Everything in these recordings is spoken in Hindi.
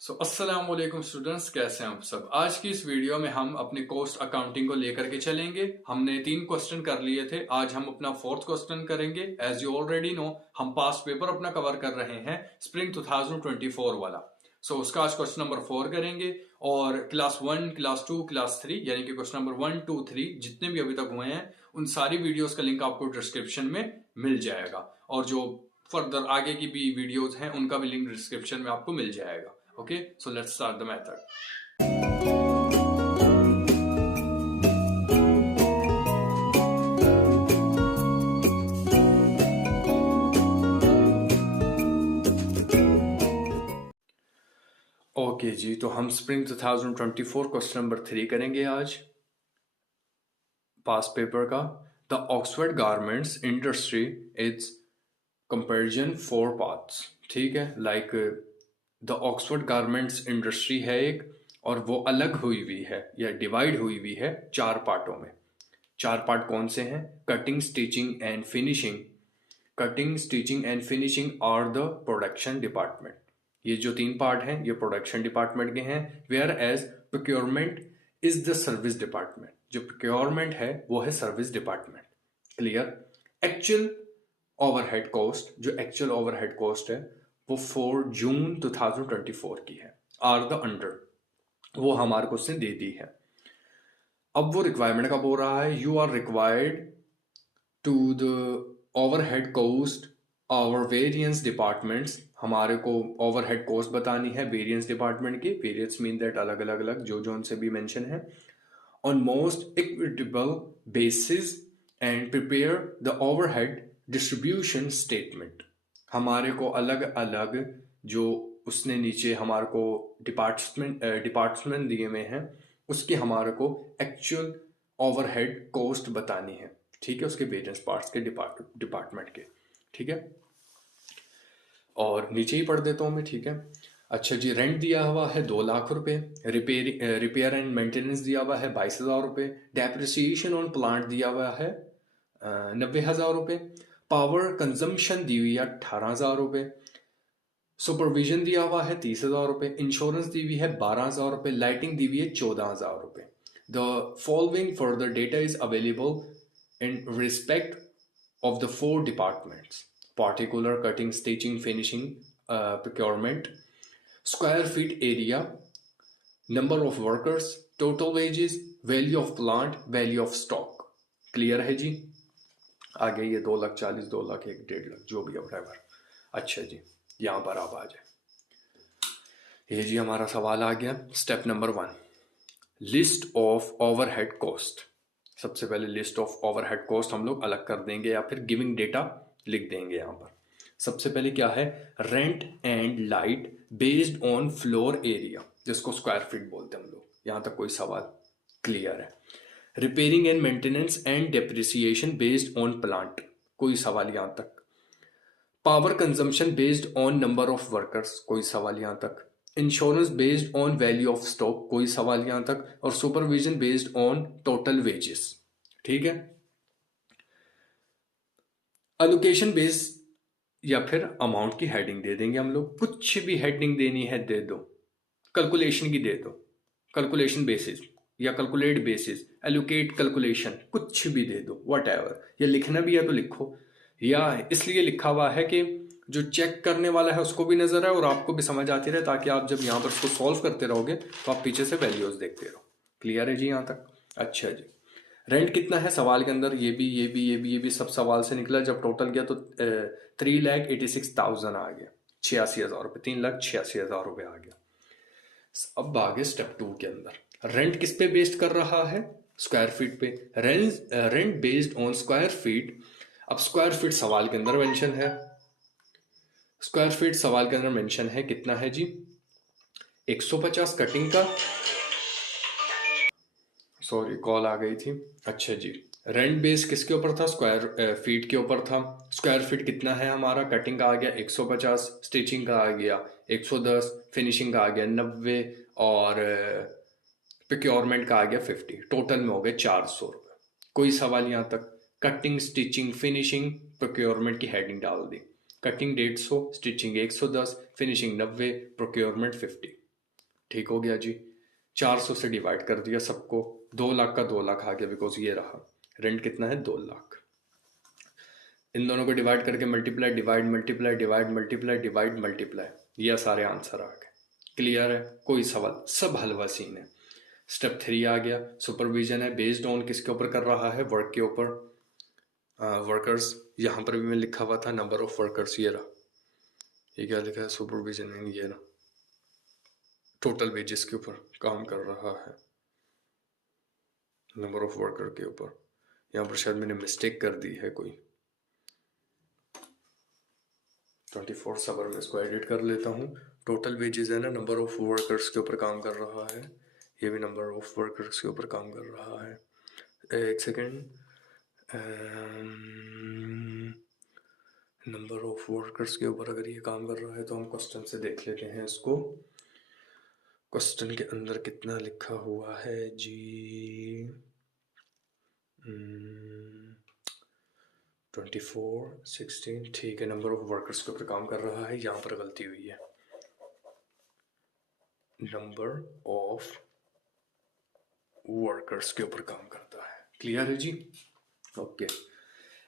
अस्सलाम वालेकुम स्टूडेंट्स, कैसे हैं आप सब। आज की इस वीडियो में हम अपने कॉस्ट अकाउंटिंग को लेकर के चलेंगे। हमने 3 क्वेश्चन कर लिए थे, आज हम अपना 4th क्वेश्चन करेंगे। एज यू ऑलरेडी नो, हम पास्ट पेपर अपना कवर कर रहे हैं स्प्रिंग 2024 वाला। उसका आज क्वेश्चन नंबर 4 करेंगे। और क्लास 1, क्लास 2, क्लास 3 यानी कि क्वेश्चन नंबर 1, 2, 3 जितने भी अभी तक हुए हैं उन सारी वीडियोस का लिंक आपको डिस्क्रिप्शन में मिल जाएगा। और जो फर्दर आगे की भी वीडियोस हैं उनका भी लिंक डिस्क्रिप्शन में आपको मिल जाएगा। Okay, so let's start the method. Okay ji, तो हम स्प्रिंग 2024 क्वेश्चन नंबर 3 करेंगे आज पास पेपर का। The Oxford garments industry is comparison 4 parts. ठीक है, like the Oxford garments industry है एक, और वो अलग हुई हुई है या डिवाइड हुई हुई है 4 पार्टों में। 4 पार्ट कौन से हैं? Cutting, stitching and finishing. Cutting, stitching and finishing are the production department. ये जो 3 पार्ट हैं ये प्रोडक्शन डिपार्टमेंट के हैं। Whereas procurement is the service department. जो प्रोक्योरमेंट है वो है service department. Clear? Actual overhead cost, जो एक्चुअल ओवरहेड कॉस्ट है वो 4 जून 2024 की है। आर द अंडर, वो हमारे को उसने दे दी है। अब वो रिक्वायरमेंट कब हो रहा है? You are required to the overhead cost और वेरियंस डिपार्टमेंट्स। हमारे को ओवरहेड कॉस्ट बतानी है वेरियंस डिपार्टमेंट की। वेरियंस मीन दैट अलग अलग अलग जो उनसे भी मेंशन है। On most equitable basis and prepare the overhead distribution statement. हमारे को अलग अलग जो उसने नीचे हमारे को डिपार्टमेंट दिए हुए हैं उसकी हमारे को एक्चुअल ओवरहेड कॉस्ट बतानी है। ठीक है, उसके वेरियंस पार्ट्स के डिपार्टमेंट के। ठीक है, और नीचे ही पढ़ देता हूँ मैं। ठीक है, अच्छा जी, रेंट दिया हुआ है 2 लाख रुपए। रिपेयर एंड मेंटेनेंस दिया हुआ है 22,000 रुपए। डेप्रिसिएशन ऑन प्लांट दिया हुआ है 90,000 रुपए। पावर कंजम्पशन दी हुई है 18,000 रुपए। सुपरविजन दिया हुआ है 30,000 रुपए। इंश्योरेंस दी हुई है 12,000 रुपए। लाइटिंग दी हुई है 14,000 रुपए। The following further data is available in respect of the 4 departments: particular, cutting, stitching, finishing, procurement, square feet area, number of workers, total wages, value of plant, value of stock। Clear है जी? आगे ये 2,40,000, 2,00,000, 1, 1.5 लाख जो भी है whatever। अच्छा जी, यहाँ पर आप आ जाए। ये जी हमारा सवाल आ गया। Step number 1, list of overhead cost. सबसे पहले लिस्ट ऑफ ओवरहेड कॉस्ट हम लोग अलग कर देंगे या फिर गिविंग डेटा लिख देंगे यहाँ पर। सबसे पहले क्या है? Rent and light based on floor area, जिसको स्क्वायर फीट बोलते हैं हम लोग। यहाँ तक कोई सवाल क्लियर है? Repairing and maintenance and depreciation based on plant, कोई सवाल यहाँ तक? Power consumption based on number of workers, कोई सवाल यहाँ तक? Insurance based on value of stock, कोई सवाल यहां तक? और supervision based on total wages. ठीक है, अलोकेशन बेस या फिर अमाउंट की हेडिंग दे देंगे हम लोग। कुछ भी हेडिंग देनी है दे दो। कैलकुलेशन की दे दो, कैलकुलेशन बेसिस या कैलकुलेट बेसिस, एलोकेट कैलकुलेशन, कुछ भी दे दो, वट एवर। या लिखना भी है तो लिखो, या इसलिए लिखा हुआ है कि जो चेक करने वाला है उसको भी नजर आए और आपको भी समझ आती रहे, ताकि आप जब यहाँ पर उसको सॉल्व करते रहोगे तो आप पीछे से वैल्यूज देखते रहो। क्लियर है जी यहाँ तक? अच्छा जी, रेंट कितना है सवाल के अंदर? ये भी सब सवाल से निकला। जब टोटल गया तो 3,86,000 आ गया, 86,000 रुपये, 3,86,000 रुपये आ गया। अब आगे स्टेप 2 के अंदर रेंट किस पे बेस्ड कर रहा है? स्क्वायर फीट पे। Rent based on square feet. अब स्क्वायर फीट सवाल के अंदर मेंशन है, स्क्वायर फीट सवाल के अंदर मेंशन है। कितना है जी? 150 कटिंग का। सॉरी, कॉल आ गई थी। अच्छा जी, रेंट बेस किसके ऊपर था? स्क्वायर फीट के ऊपर था। स्क्वायर फीट कितना है हमारा? कटिंग का आ गया 150, स्टिचिंग का आ गया 110, फिनिशिंग का आ गया 90 और प्रोक्योरमेंट का आ गया 50। टोटल में हो गए 400 रुपये। कोई सवाल यहाँ तक? कटिंग, स्टिचिंग, फिनिशिंग, प्रोक्योरमेंट की हेडिंग डाल दी। Cutting 150, stitching 110, finishing 90, procurement 50। ठीक हो गया जी। 400 से डिवाइड कर दिया सबको, 2 लाख का 2 लाख आ गया, बिकॉज ये रहा रेंट कितना है 2 लाख। इन दोनों को डिवाइड करके multiply divide multiply divide multiply divide multiply, ये सारे आंसर आ गए। क्लियर है, कोई सवाल, सब हलवा सीन है। स्टेप 3 आ गया, सुपरविजन है, बेस्ड ऑन किसके ऊपर कर रहा है, वर्क के ऊपर, वर्कर्स। यहाँ पर भी मैं लिखा हुआ था नंबर ऑफ वर्कर्स, ये रहा, ये क्या लिखा है, सुपरविजन है, ये रहा, टोटल वेजेस के ऊपर काम कर रहा है, नंबर ऑफ वर्कर के ऊपर। यहाँ पर शायद मैंने मिस्टेक कर दी है कोई, 24/7 में इसको एडिट कर लेता हूँ। टोटल वेजेस है ना, नंबर ऑफ वर्कर्स के ऊपर काम कर रहा है, ये भी नंबर ऑफ वर्कर्स के ऊपर काम कर रहा है। एक सेकेंड, नंबर ऑफ वर्कर्स के ऊपर अगर ये काम कर रहा है तो हम क्वेश्चन से देख लेते हैं इसको। क्वेश्चन के अंदर कितना लिखा हुआ है जी, 24, 16, ठीक है, नंबर ऑफ वर्कर्स के ऊपर काम कर रहा है, यहाँ पर गलती हुई है, नंबर ऑफ वर्कर्स के ऊपर काम करता है। क्लियर है जी, ओके।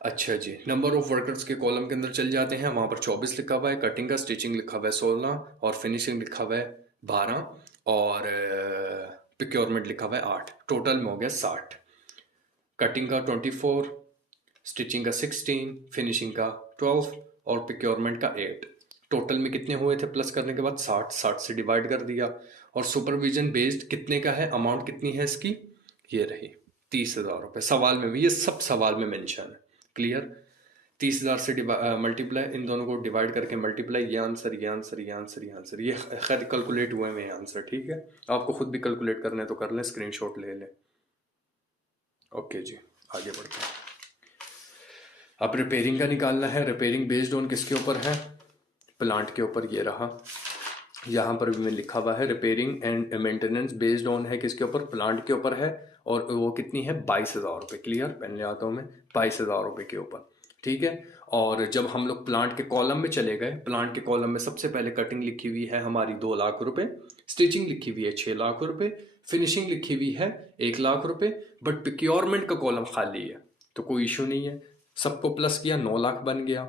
अच्छा जी, नंबर ऑफ वर्कर्स के कॉलम के अंदर चल जाते हैं, वहाँ पर 24 लिखा हुआ है, कटिंग का स्टिचिंग लिखा हुआ है 16, और फिनिशिंग लिखा हुआ है 12, और प्रोक्योरमेंट लिखा हुआ है 8, टोटल में हो गया 60। कटिंग का 24, स्टिचिंग का 16, फिनिशिंग का 12 और प्रोक्योरमेंट का 8, टोटल में कितने हुए थे प्लस करने के बाद 60, 60 से डिवाइड कर दिया। और सुपरविजन बेस्ड कितने का है, अमाउंट कितनी है इसकी, ये रही 30,000 रुपये। सवाल में भी, ये सब सवाल में मेंशन है। क्लियर, 30,000 से मल्टीप्लाई, इन दोनों को डिवाइड करके मल्टीप्लाई, ये आंसर, ये आंसर, ये आंसर, ये आंसर, ये खैर कैलकुलेट हुए हैं आंसर। ठीक है, आपको खुद भी कैलकुलेट करना है तो कर लें, स्क्रीनशॉट ले लें। ओके जी, आगे बढ़ते हैं। अब रिपेयरिंग का निकालना है। रिपेयरिंग बेस्ड ऑन किसके ऊपर है, प्लांट के ऊपर, ये रहा, यहाँ पर भी मैं लिखा हुआ है repairing and maintenance based on है किसके ऊपर, प्लांट के ऊपर है, और वो कितनी है 22,000 रुपये। क्लियर, पहले आता हूँ मैं, 22,000 रुपये के ऊपर। ठीक है, और जब हम लोग प्लांट के कॉलम में चले गए, प्लांट के कॉलम में सबसे पहले कटिंग लिखी हुई है हमारी 2 लाख रुपए, स्टिचिंग लिखी हुई है 6 लाख रुपए, फिनिशिंग लिखी हुई है 1 लाख रुपए, बट प्रोक्योरमेंट का कॉलम खाली है, तो कोई इशू नहीं है, सबको प्लस किया 9 लाख बन गया,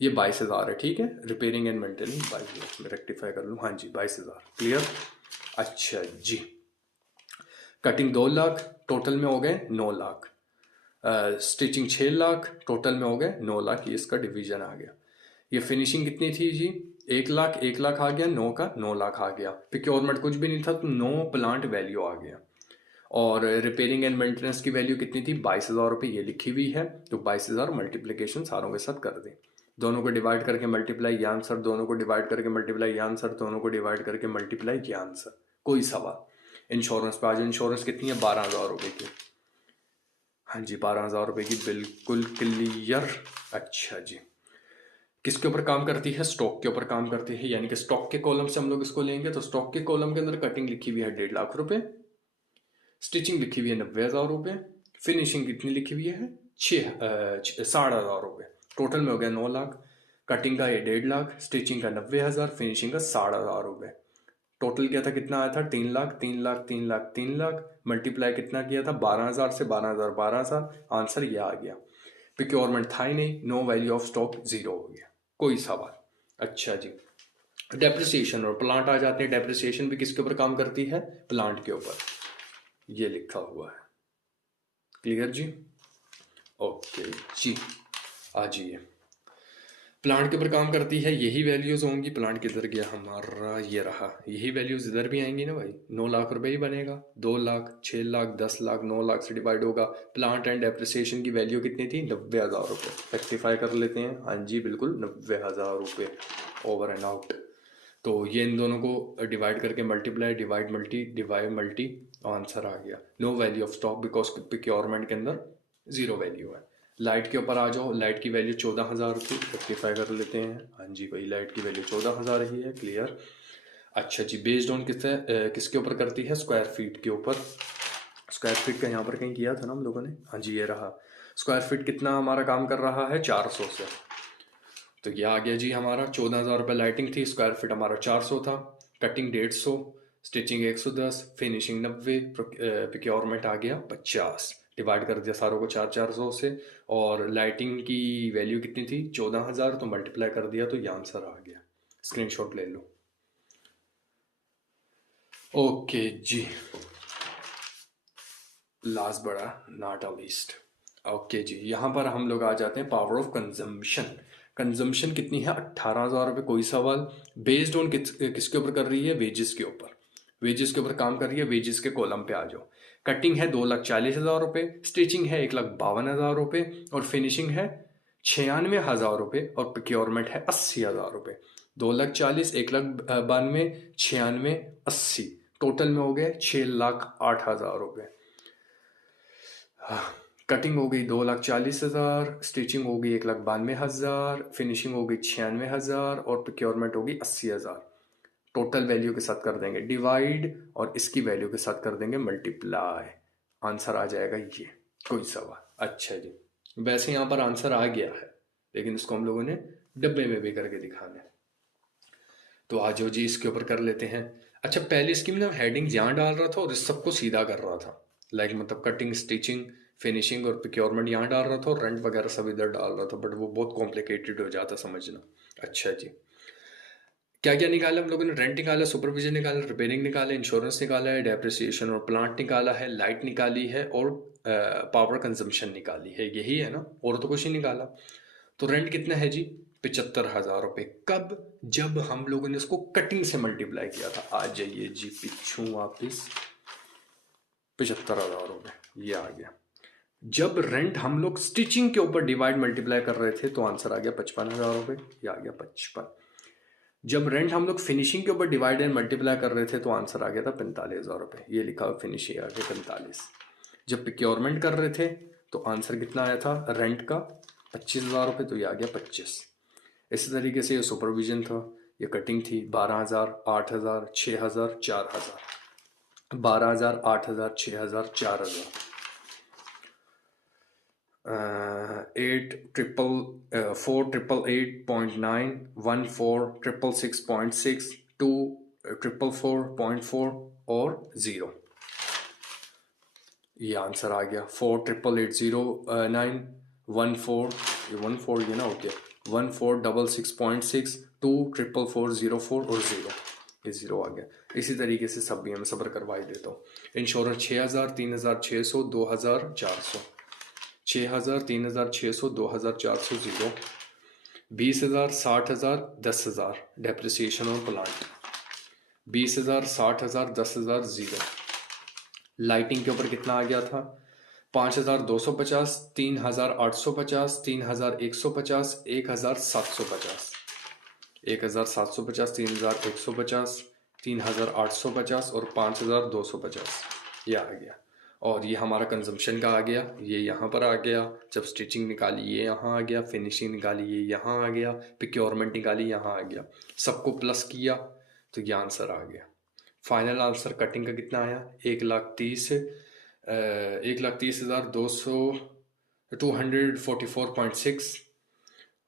ये 22,000 है। ठीक है, रिपेयरिंग एंड मेंटेनेंस 22,000 में रेक्टिफाई कर लूँ, हाँ जी 22,000। क्लियर, अच्छा जी, कटिंग 2 लाख, टोटल में हो गए 9 लाख, स्टिचिंग 6 लाख, टोटल में हो गए 9 लाख, ये इसका डिवीजन आ गया। ये फिनिशिंग कितनी थी जी, 1 लाख, 1 लाख आ गया, 9 का 9 लाख आ गया, प्रोक्योरमेंट कुछ भी नहीं था तो 9 प्लांट वैल्यू आ गया, और रिपेयरिंग एंड मेंटेनेंस की वैल्यू कितनी थी 22,000 रुपये, ये लिखी हुई है, तो 22,000 मल्टीप्लीकेशन सारों के साथ कर दें, दोनों को डिवाइड करके मल्टीप्लाई ये आंसर, दोनों को डिवाइड करके मल्टीप्लाई ये आंसर, दोनों को डिवाइड करके मल्टीप्लाई ये आंसर। कोई सवाल, इंश्योरेंस पे आज, इंश्योरेंस कितनी है 12,000 रुपये की, हाँ जी 12,000 रुपये की, बिल्कुल क्लियर। अच्छा जी, किसके ऊपर काम करती है, स्टॉक के ऊपर काम करती है, यानी कि स्टॉक के कॉलम से हम लोग इसको लेंगे, तो स्टॉक के कॉलम के अंदर कटिंग लिखी हुई है 1.5 लाख रुपए, स्टिचिंग लिखी हुई है 90,000 रुपये, फिनिशिंग कितनी लिखी हुई है 60,000 रुपये, टोटल में हो गया 9 लाख। कटिंग का ये 1.5 लाख, स्टिचिंग का 90,000, फिनिशिंग का 60,000 रुपये, टोटल किया था कितना आया था 3 लाख, 3 लाख, 3 लाख, 3 लाख, मल्टीप्लाई कितना किया था 12,000 से, 12,000, 12,000, आंसर ये आ गया। प्रोक्योरमेंट था ही नहीं, no value of stock, zero हो गया, कोई सवाल। अच्छा जी, डेप्रिसिएशन और प्लांट आ जाते हैं, डेप्रिसिएशन भी किसके ऊपर काम करती है, प्लांट के ऊपर, ये लिखा हुआ है। क्लियर जी, ओके जी, आ जाइए, प्लांट के ऊपर काम करती है, यही वैल्यूज होंगी, प्लांट किधर गया हमारा, ये रहा, यही वैल्यूज इधर भी आएंगी ना भाई, 9 लाख रुपए ही बनेगा, 2 लाख, 6 लाख, 10 लाख, 9 लाख से डिवाइड होगा। प्लांट एंड डेप्रिसिएशन की वैल्यू कितनी थी 90,000 रुपये, रेक्टिफाई कर लेते हैं, हाँ जी बिल्कुल 90,000 रुपये, ओवर एंड आउट। तो ये इन दोनों को डिवाइड करके मल्टीप्लाई डिवाइड मल्टी आंसर आ गया, no value of stock because procurement के अंदर जीरो वैल्यू है। लाइट के ऊपर आ जाओ, लाइट की वैल्यू 14,000 रुपये, रेक्टिफाई कर लेते हैं, हाँ जी भाई लाइट की वैल्यू 14,000 ही है। क्लियर, अच्छा जी, बेस्ड ऑन किसके ऊपर करती है, स्क्वायर फीट के ऊपर, स्क्वायर फीट का यहाँ पर कहीं किया था ना हम लोगों ने, हाँ जी ये रहा, स्क्वायर फीट कितना हमारा काम कर रहा है 400 से, तो ये आ गया जी हमारा 14,000 रुपये लाइटिंग थी, स्क्वायर फीट हमारा 400 था, कटिंग 150, स्टिचिंग 110, फिनिशिंग 90, प्रोक्योरमेंट आ गया 50। डिवाइड कर दिया सारों को 4-400 से। और लाइटिंग की वैल्यू कितनी थी? 14,000। तो मल्टीप्लाई कर दिया तो ये आंसर आ गया। स्क्रीनशॉट ले लो। ओके जी, लास्ट बड़ा नॉट अ लीस्ट। ओके जी, यहाँ पर हम लोग आ जाते हैं पावर ऑफ कंजम्पशन। कंजम्पशन कितनी है? 18,000 रुपये। कोई सवाल? बेस्ड ऑन किसके ऊपर कर रही है? वेजेस के ऊपर। वेजेस के ऊपर काम कर रही है। वेजेस के कॉलम पे आ जाओ। कटिंग है 2,40,000 रुपये, स्टिचिंग है 1,52,000 रुपये, और फिनिशिंग है 96,000 रुपये, और प्रोक्योरमेंट है 80,000 रुपये। 2,40,000, 1,92,000, 96, 80, टोटल में हो गए 6,08,000 रुपये। कटिंग हो गई 2,40,000, स्टिचिंग हो गई 1,92,000, फिनिशिंग हो गई 96,000, और प्रोक्योरमेंट होगी 80,000। टोटल वैल्यू के साथ कर देंगे डिवाइड, और इसकी वैल्यू के साथ कर देंगे मल्टीप्लाई। आंसर आ जाएगा ये। कोई सवाल? अच्छा जी, वैसे यहाँ पर आंसर आ गया है, लेकिन इसको हम लोगों ने डब्बे में भी करके दिखाना है। तो आ जाओ जी, इसके ऊपर कर लेते हैं। अच्छा, पहले इसकी मतलब हेडिंग यहाँ डाल रहा था और इस सबको सीधा कर रहा था। लाइक मतलब कटिंग, स्टिचिंग, फिनिशिंग और प्रोक्योरमेंट यहाँ डाल रहा था, और रेंट वगैरह सब इधर डाल रहा था, बट वो बहुत कॉम्प्लिकेटेड हो जाता समझना। अच्छा जी, क्या क्या निकाला हम लोगों ने? रेंट निकाला, सुपरविजन निकाला, रिपेयरिंग निकाला, इंश्योरेंस निकाला है, डेप्रिसिएशन और प्लांट निकाला है, लाइट निकाली है, और पावर कंजम्पशन निकाली है। यही है ना, और तो कुछ ही निकाला। तो रेंट कितना है जी? 75,000 रुपये। कब? जब हम लोगों ने इसको कटिंग से मल्टीप्लाई किया था। आ जाइए जी पिछू वापिस। 75,000 रुपये ये आ गया। जब रेंट हम लोग स्टिचिंग के ऊपर डिवाइड मल्टीप्लाई कर रहे थे तो आंसर आ गया 55,000 रुपये। ये आ गया 55। जब रेंट हम लोग फिनिशिंग के ऊपर डिवाइड एंड मल्टीप्लाई कर रहे थे तो आंसर आ गया था 45,000 रुपये। ये लिखा हुआ फिनिशिंग आ गया 45। जब प्रोक्योरमेंट कर रहे थे तो आंसर कितना आया था रेंट का? 25,000 रुपये। तो ये आ गया 25। इसी तरीके से ये सुपरविजन था, ये कटिंग थी 12,000, 8,000, 6,000, 4,000। 12,000, 8,000, 6,000, 4,000। 4,888.9, 14,666.6, 2,444.4 और 0। ये आंसर आ गया। 4,888.09, 14 ये ना हो गया 1,466.6, 2,444.04 और 0। ये 0 आ गया। इसी तरीके से सब भी मैं सब्र करवा ही देता हूँ। इंश्योरेंस 6,000, 3,600, 2,400, 6,000, 3,600, 2,400, 0, 20,000, 60,000, 10,000, डेप्रिसिएशन और प्लांट, 20,000, 60,000, 10,000, 0। लाइटिंग के ऊपर कितना आ गया था? 5,250, 3,850, 3,150, 1,750, 1,750, 3,150, 3,850 और 5,250। ये आ गया। और ये हमारा कंजम्पशन का आ गया, ये यहाँ पर आ गया। जब स्टिचिंग निकाली ये यहाँ आ गया, फिनिशिंग निकाली ये यहाँ आ गया, प्रोक्योरमेंट निकाली यहाँ आ गया। सबको प्लस किया तो ये आंसर आ गया। फाइनल आंसर कटिंग का कितना आया? 1,30,200 244.6।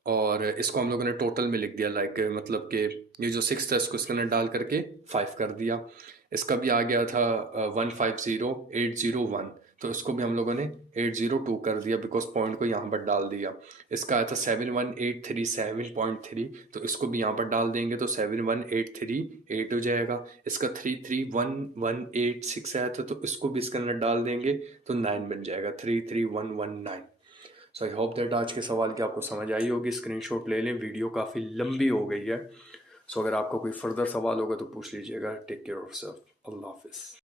और इसको हम लोगों ने टोटल में लिख दिया, लाइक मतलब कि ये जो 6 था इसको इसके अंदर डाल करके 5 कर दिया। इसका भी आ गया था 150,801, तो इसको भी हम लोगों ने 802 कर दिया, बिकॉज पॉइंट को यहाँ पर डाल दिया। इसका आया था 71,837.3, तो इसको भी यहाँ पर डाल देंगे तो 71,838 हो जाएगा। इसका 33,1,186 आया था, तो इसको भी इसके अंदर डाल देंगे तो 9 बन जाएगा, 33,119। सो आई होप दैट आज के सवाल की आपको समझ आई होगी। स्क्रीनशॉट ले लें, वीडियो काफ़ी लंबी हो गई है। सो अगर आपको कोई फर्दर सवाल होगा तो पूछ लीजिएगा। Take care of self. अल्लाह हाफिज़।